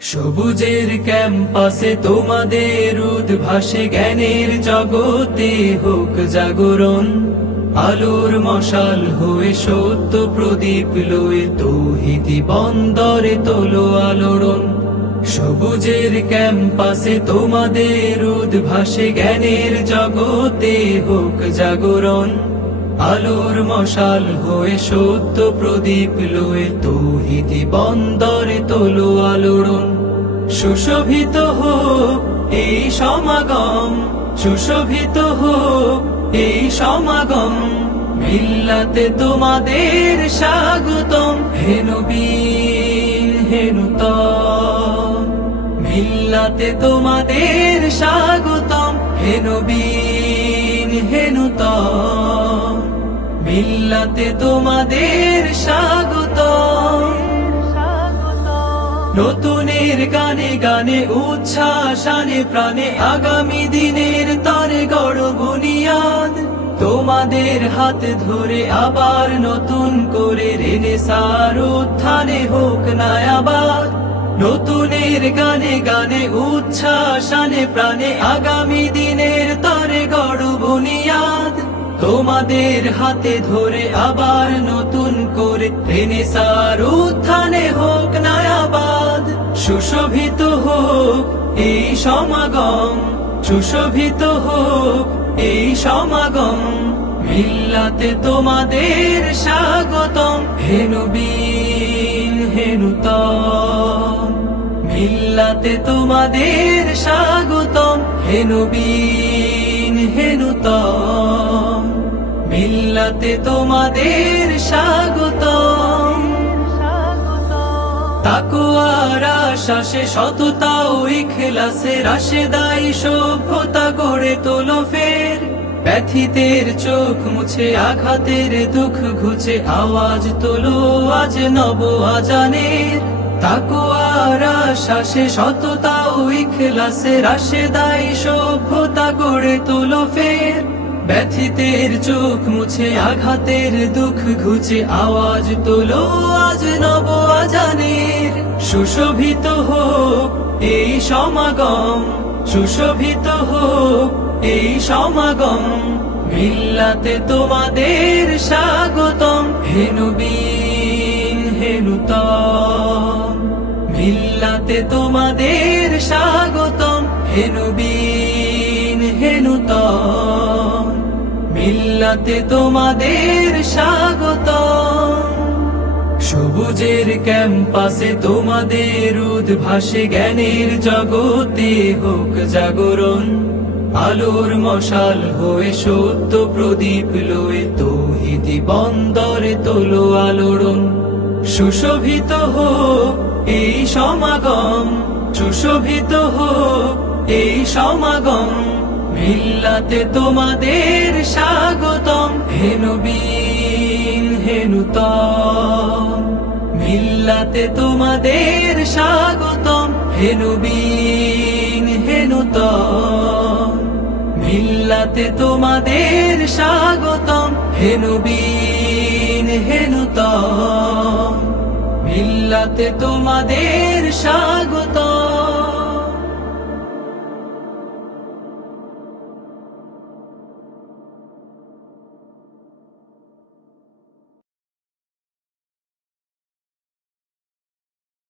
সবুজের ক্যাম্পাসে তোমাদের উদ্ভাসে জ্ঞানের জগতে হোক জাগরণ। আলোর মশাল হয়ে সত্য প্রদীপ লয়ে তৌহিদি বন্দরে তোলো আলোড়ন। সবুজের ক্যাম্পাসে তোমাদের উদ্ভাসে জ্ঞানের জগতে হোক জাগরণ। আলোর মশাল হয়ে সত্য প্রদীপ লয়ে তৌহিদি বন্দরে তোলো আলোড়ন। সুশোভিত হোক এই সমাগম, সুশোভিত হোক এই সমাগম, মিল্লাতে তোমাদের স্বাগতম হেনবীন হেনুতম মিল্লাতে তোমাদের স্বাগতম হেনবীন হেনুতম মিল্লাতে তোমাদের স্বাগত নতুনের গানে গানে উচ্ছ্বাসানে প্রাণে আগামী দিনের তরে গড় বুনিয়াদ। তোমাদের হাত ধরে আবার নতুন করে রেনেসার উত্থানে হোক না আবার নতুনের গানে গানে উচ্ছ্বাসানে প্রাণে আগামী দিনের তরে তোমাদের হাতে ধরে আবার নতুন করে রেনেসার উত্থানে হোক নায়াবাদ সুশোভিত হোক এই সমাগম, সুশোভিত হোক এই সমাগম। মিল্লাতে তোমাদের স্বাগতম হেনবীন হেনুতম মিল্লাতে তোমাদের স্বাগতম হেনবীন মিল্লাতে তোমাদের স্বাগতম। তাকুয়ার আশ্বাসে সততা ও ইখলাসে রাশে দায়ী সভ্যতা গড়ে তোলো ফের। ব্যথিতের চোখ মুছে, আঘাতের দুঃখ ঘুচে, আওয়াজ তোলো আজ নব আজানের। তাকুয়ার আশ্বাসে সততা ও ইখলাসে রাশে দায়ী সভ্যতা গড়ে তোলো ফের। ব্যথিতের চোখ মুছে, আঘাতের দুঃখ ঘুচে, আওয়াজ তোলো আজ নব আজানের। সুশোভিত হোক এই সমাগম, সুশোভিত হোক এই সমাগম, মিল্লাতে তোমাদের স্বাগতম হেনবীন হেনুতম মিল্লাতে তোমাদের স্বাগতম হেনবীন মিল্লাতে তোমাদের স্বাগতম। সবুজের ক্যাম্পাসে তোমাদের উদ্ভাসে জ্ঞানের জগতে হোক জাগরণ। আলোর মশাল হয়ে সত্য প্রদীপ লয়ে তৌহিদি বন্দরে তোলো আলোড়ন। সুশোভিত হোক এই সমাগম, সুশোভিত হোক এই সমাগম। মিল্লাতে তোমাদের স্বাগতম হেনবীন হেনুতম মিল্লাতে তোমাদের স্বাগতম হেনবীন হেনুতম মিল্লাতে তোমাদের স্বাগতম হেনবীন হেনুতম মিল্লাতে তোমাদের স্বাগতম